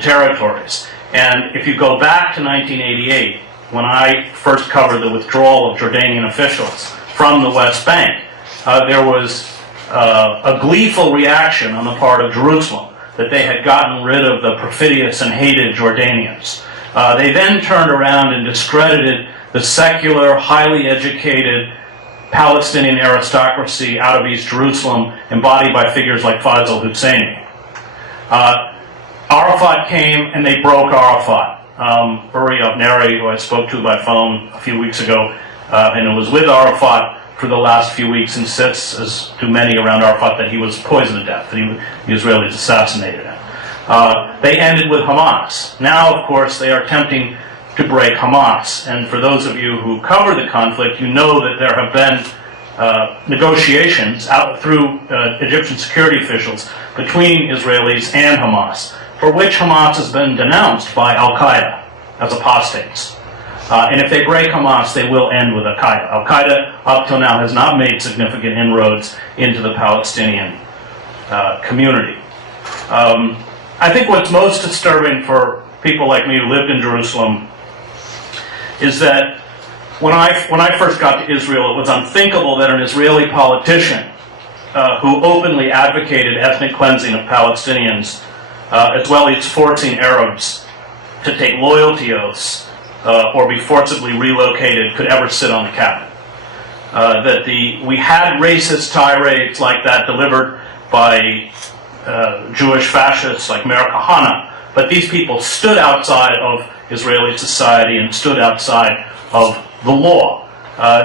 territories. And if you go back to 1988, when I first covered the withdrawal of Jordanian officials from the West Bank, there was a gleeful reaction on the part of Jerusalem that they had gotten rid of the perfidious and hated Jordanians. They then turned around and discredited the secular, highly educated Palestinian aristocracy out of East Jerusalem, embodied by figures like Faisal Husseini. Arafat came and they broke Arafat. Uri Avneri, who I spoke to by phone a few weeks ago, and who was with Arafat for the last few weeks, insists, as do many around Arafat, that he was poisoned to death, that the Israelis assassinated him. They ended with Hamas. Now, of course, they are attempting to break Hamas. And for those of you who cover the conflict, you know that there have been negotiations out through Egyptian security officials between Israelis and Hamas, for which Hamas has been denounced by Al-Qaeda as apostates. And if they break Hamas, they will end with Al-Qaeda. Al-Qaeda, up till now, has not made significant inroads into the Palestinian community. I think what's most disturbing for people like me who lived in Jerusalem is that when I first got to Israel, it was unthinkable that an Israeli politician who openly advocated ethnic cleansing of Palestinians, as well as forcing Arabs to take loyalty oaths or be forcibly relocated, could ever sit on the cabinet. We had racist tirades like that delivered by Jewish fascists like Meir Kahane, but these people stood outside of Israeli society and stood outside of the law.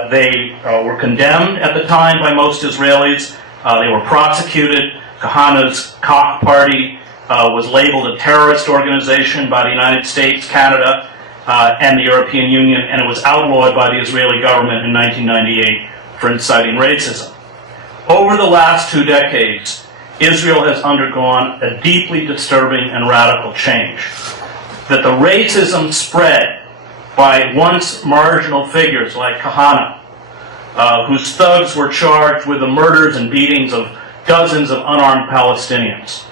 They were condemned at the time by most Israelis. They were prosecuted. Kahane's Koch party was labeled a terrorist organization by the United States, Canada, and the European Union, and it was outlawed by the Israeli government in 1998 for inciting racism. Over the last 2 decades, Israel has undergone a deeply disturbing and radical change. That the racism spread by once marginal figures like Kahane, whose thugs were charged with the murders and beatings of dozens of unarmed Palestinians,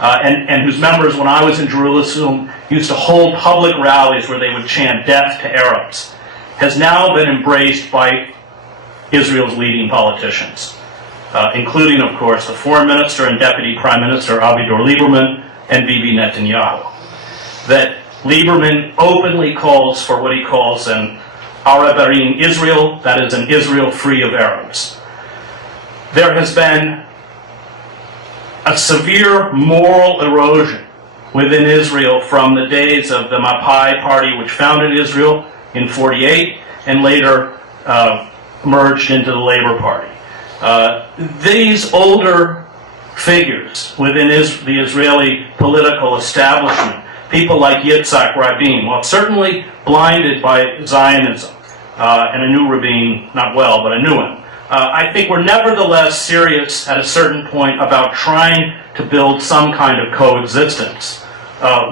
and whose members, when I was in Jerusalem, used to hold public rallies where they would chant death to Arabs, has now been embraced by Israel's leading politicians, including, of course, the Foreign Minister and Deputy Prime Minister Avigdor Lieberman and Bibi Netanyahu. That Lieberman openly calls for what he calls an Arab-Aryan Israel, that is, an Israel free of Arabs. There has been a severe moral erosion within Israel from the days of the Mapai party, which founded Israel in 1948 and later merged into the Labour Party. These older figures within the Israeli political establishment, people like Yitzhak Rabin, while certainly blinded by Zionism, and I knew Rabin not well, but I knew him, I think we're nevertheless serious at a certain point about trying to build some kind of coexistence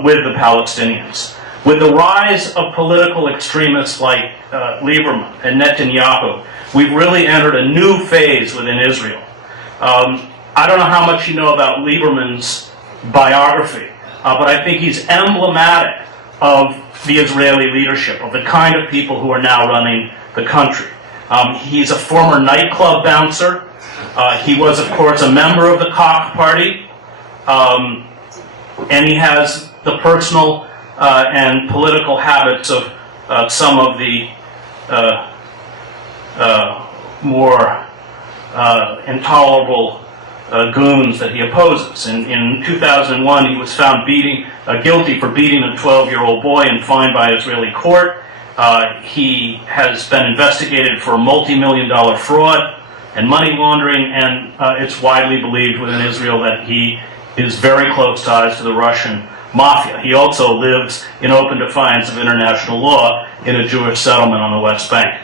with the Palestinians. With the rise of political extremists like Lieberman and Netanyahu, we've really entered a new phase within Israel. I don't know how much you know about Lieberman's biography, but I think he's emblematic of the Israeli leadership, of the kind of people who are now running the country. He's a former nightclub bouncer. He was, of course, a member of the Koch party, and he has the personal and political habits of some of the more intolerable goons that he opposes. In 2001, he was found guilty for beating a 12-year-old boy and fined by an Israeli court. He has been investigated for multi-million-dollar fraud and money laundering, and it's widely believed within Israel that he is very close ties to the Russian mafia. He also lives in open defiance of international law in a Jewish settlement on the West Bank.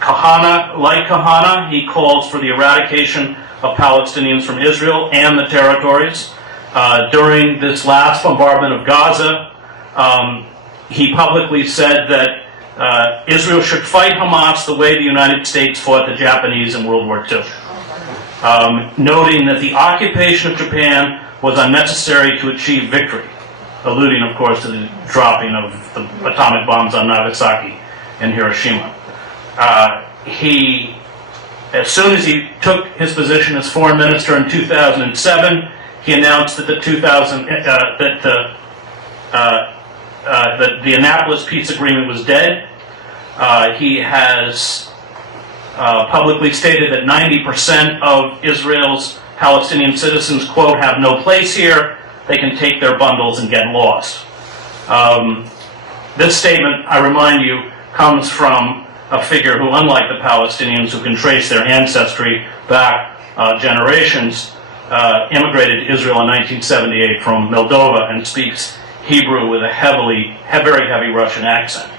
Kahane, he calls for the eradication of Palestinians from Israel and the territories. During this last bombardment of Gaza, he publicly said that Israel should fight Hamas the way the United States fought the Japanese in World War II, noting that the occupation of Japan was unnecessary to achieve victory, alluding, of course, to the dropping of the atomic bombs on Nagasaki and Hiroshima. As soon as he took his position as foreign minister in 2007, he announced that the Annapolis peace agreement was dead. He has publicly stated that 90% of Israel's Palestinian citizens, quote, have no place here. They can take their bundles and get lost. This statement, I remind you, comes from a figure who, unlike the Palestinians, who can trace their ancestry back generations, immigrated to Israel in 1978 from Moldova and speaks Hebrew with a very heavy Russian accent.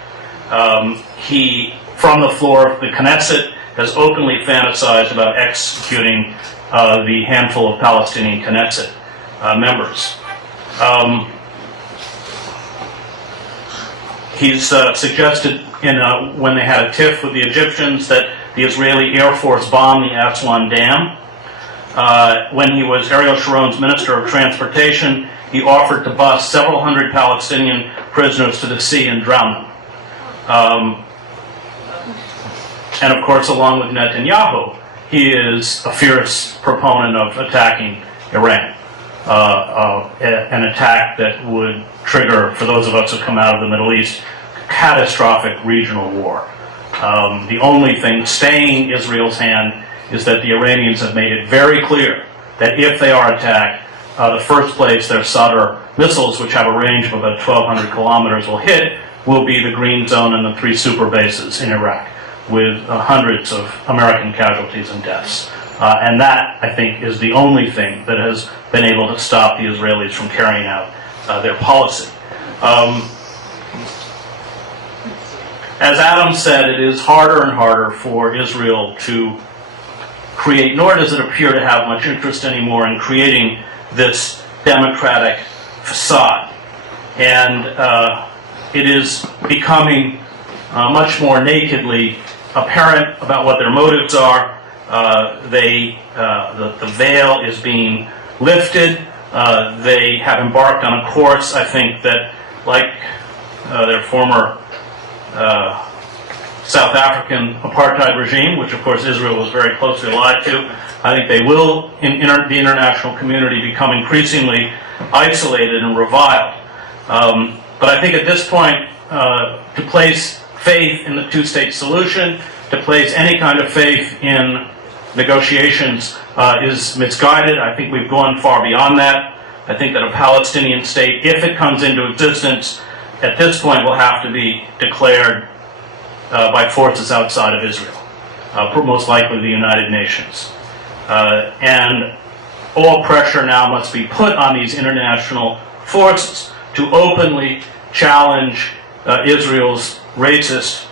He, from the floor of the Knesset, has openly fantasized about executing the handful of Palestinian Knesset members. He's suggested when they had a tiff with the Egyptians that the Israeli Air Force bombed the Aswan Dam. When he was Ariel Sharon's Minister of Transportation, he offered to bus several hundred Palestinian prisoners to the sea and drown them. And of course, along with Netanyahu, he is a fierce proponent of attacking Iran. An attack that would trigger, for those of us who come out of the Middle East, catastrophic regional war. The only thing staying Israel's hand is that the Iranians have made it very clear that if they are attacked, the first place their Sadr missiles, which have a range of about 1,200 kilometers, will hit, will be the Green Zone and the 3 super bases in Iraq, with hundreds of American casualties and deaths. And that, I think, is the only thing that has been able to stop the Israelis from carrying out their policy. As Adam said, it is harder and harder for Israel to create, nor does it appear to have much interest anymore in creating this democratic facade. And it is becoming much more nakedly apparent about what their motives are. The veil is being lifted. They have embarked on a course, I think, that, like their former South African apartheid regime, which of course Israel was very closely allied to, I think they will, in the international community, become increasingly isolated and reviled. But I think at this point, to place faith in the two-state solution, to place any kind of faith in negotiations is misguided. I think we've gone far beyond that. I think that a Palestinian state, if it comes into existence, at this point will have to be declared by forces outside of Israel, most likely the United Nations. And all pressure now must be put on these international forces to openly challenge Israel's racist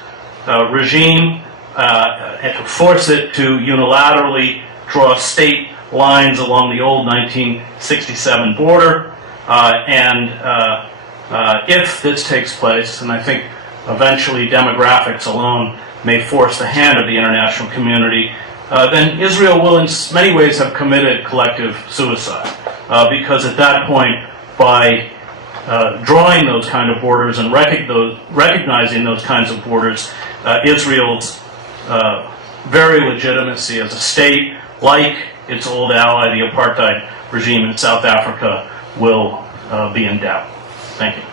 regime, and to force it to unilaterally draw state lines along the old 1967 border. If this takes place, and I think eventually demographics alone may force the hand of the international community, then Israel will in many ways have committed collective suicide. Because at that point, by drawing those kind of borders and recognizing those kinds of borders, Israel's very legitimacy as a state, like its old ally, the apartheid regime in South Africa, will be in doubt. Thank you.